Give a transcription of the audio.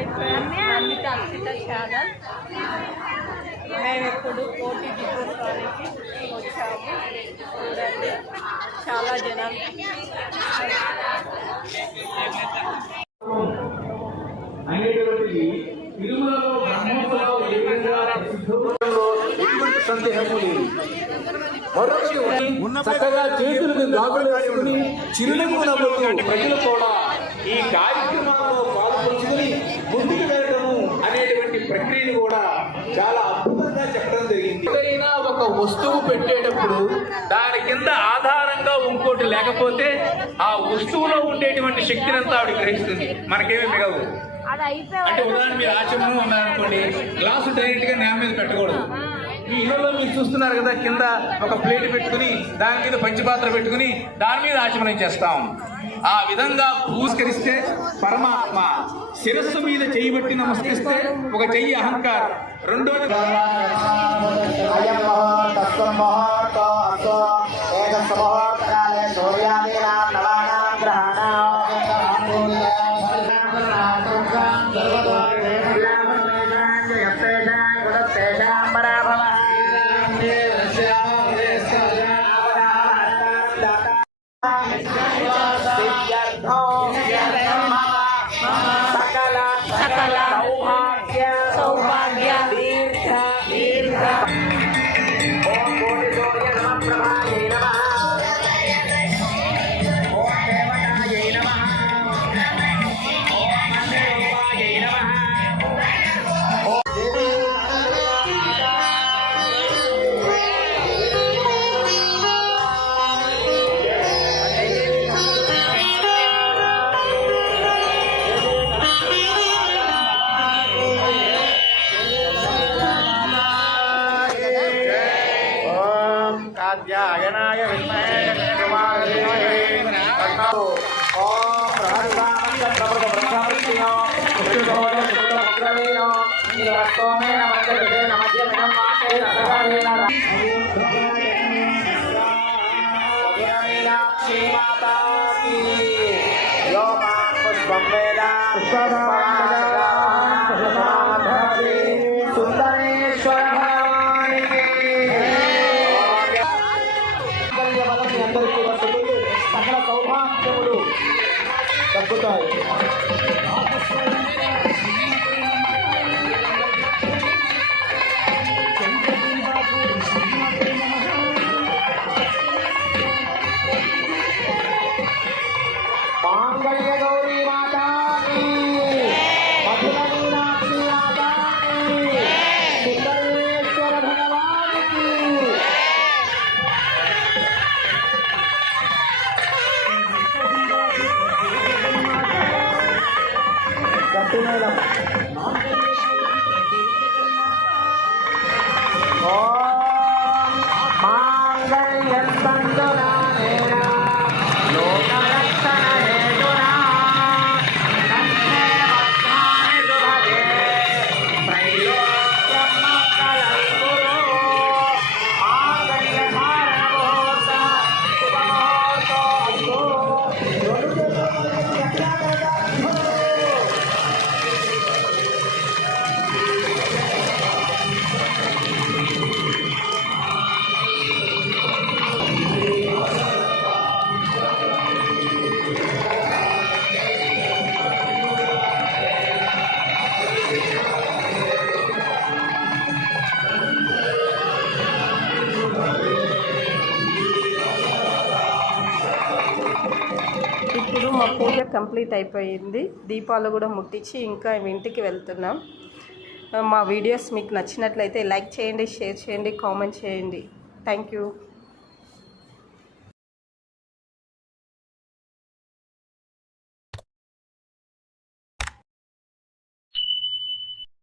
Hi friends, నన్నిత Akshitha channel. మేము ఇప్పుడు కోటి దీపోత్సవానికి వచ్చాము. చూడండి, చాలా జనాలు. చక్కగా చేతులకు గాజులు వేసుకుని చిరునవ్వు నవ్వుతూ ప్రజలు కూడా ఈ కార్యక్రమంలో పాల్పంచుకుని ముందుకు వెళ్ళడము అనేటువంటి ప్రక్రియను కూడా చాలా అద్భుతంగా చెప్పడం జరిగింది. ఏదైనా ఒక వస్తువు పెట్టేటప్పుడు దాని కింద ఆధారంగా ఇంకోటి లేకపోతే ఆ వస్తువులో ఉండేటువంటి శక్తిని అంతా ఆవిడ గ్రహిస్తుంది, మనకేమీ మిగలదు. అంటే ఉదాహరణ మీరు ఆచమనం ఉన్నారనుకోండి, గ్లాసు డైరెక్ట్ గా నేల మీద పెట్టకూడదు. మీ ఇళ్ళలో మీరు చూస్తున్నారు కదా, కింద ఒక ప్లేట్ పెట్టుకుని దాని మీద పంచపాత్ర పెట్టుకుని దాని మీద ఆచమనం చేస్తాం. ఆ విధంగా పూస్కరిస్తే పరమాత్మ శిరస్సు మీద చెయ్యి పెట్టి నమస్కరిస్తే ఒక చెయ్యి అహంకారం, రెండోది సౌభాగ్య కాత్యాయనాయ విద్మహే తన్నో ఓం ప్రహస్తానంద బ్రహ్మవిష్ణో విష్ణుదోయ సుప్రమగ్రవేణో నిరస్తోమే నమస్తే నమస్తే నమస్తే నమస్తే మీనాక్షి మాతా కీ యోమ పుష్పం వేద పుష్పమాధవి సుందరేశ్వర భగవానికి అందరికీ వస్తుంది, సకల సౌభాగ్యములు దక్కుతాయి. మాంగళ్య గౌరీ మాతాకి, మధుర మీనాక్షి మాతాకి, సుందరేశ్వర భగవానికి. ఇప్పుడు మా పూజ కంప్లీట్ అయిపోయింది. దీపాలు కూడా ముట్టించి ఇంకా ఇంటికి వెళ్తున్నాం. మా వీడియోస్ మీకు నచ్చినట్లయితే లైక్ చేయండి, షేర్ చేయండి, కామెంట్ చేయండి. Thank you.